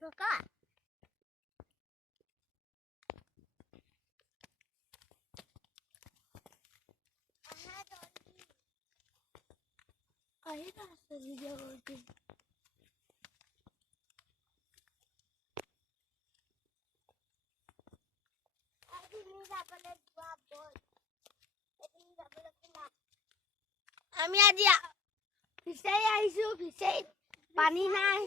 Toka. Ahí va a ser video hoy. আমি আজি ফিচাই আহিছো ফিচাই পানী নাই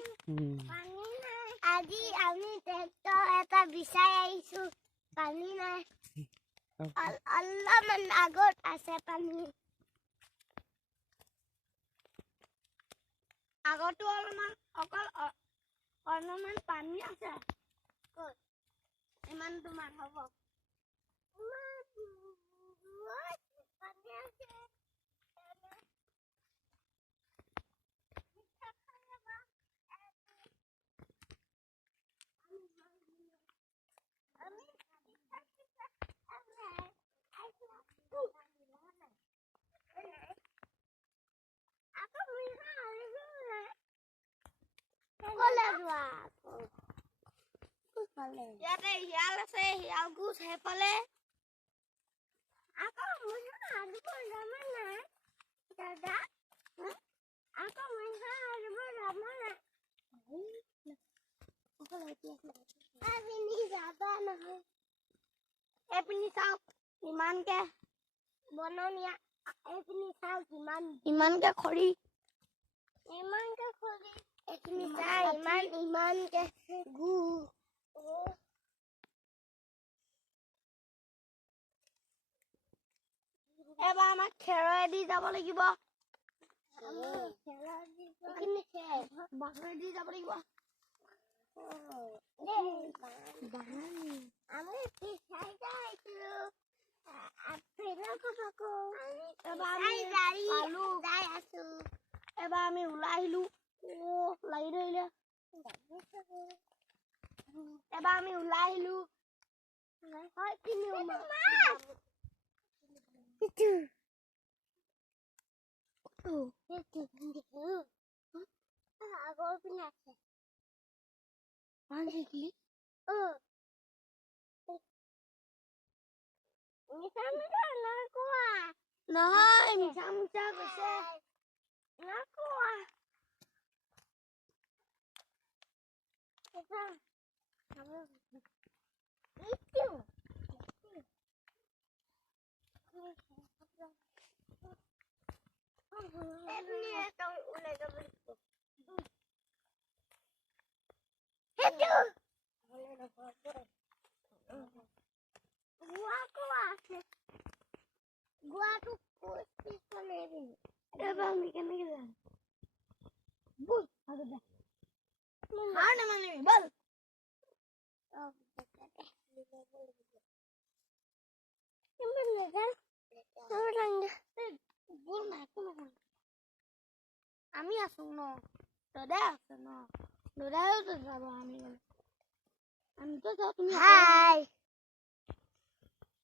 আজি আমি ট্ৰেক্টৰ এটা বিচাই আহিছো পানী নাই অলপমান আগত আছে পানী আগতো অলপমান পানী আছে ক'ত ইমান তোমাৰ হ'ব পানী আছে ইয়াতে শিয়াল আছে শিয়াল গুছ হেফালে আকৌ মই আনিব যাম না দাদা আকৌ মই আনিব যাম না আপুনি যাবা নহয় এপিনি চাওক ইমানকে বননীয়া এপিনি চাওক ইমানকে খৰি এপিনি চাই ইমানকে গু এবাৰ আমাক খেৰেদি যাব লাগিব বাঁহেদি যাব লাগিব আমি পিছাই যাইছিলো এবাৰ আমি ওলাই আহিলো লাগি ধৰিলে এবাৰ আমি ওলাই আহিলো আগৰ পিনে আছে নহয় মিছা মিছা কৈছে নাকোৱা আমি আছো ন দাদা আছে ন দাদাও তো যাব আমি তো যাও তুমি হাই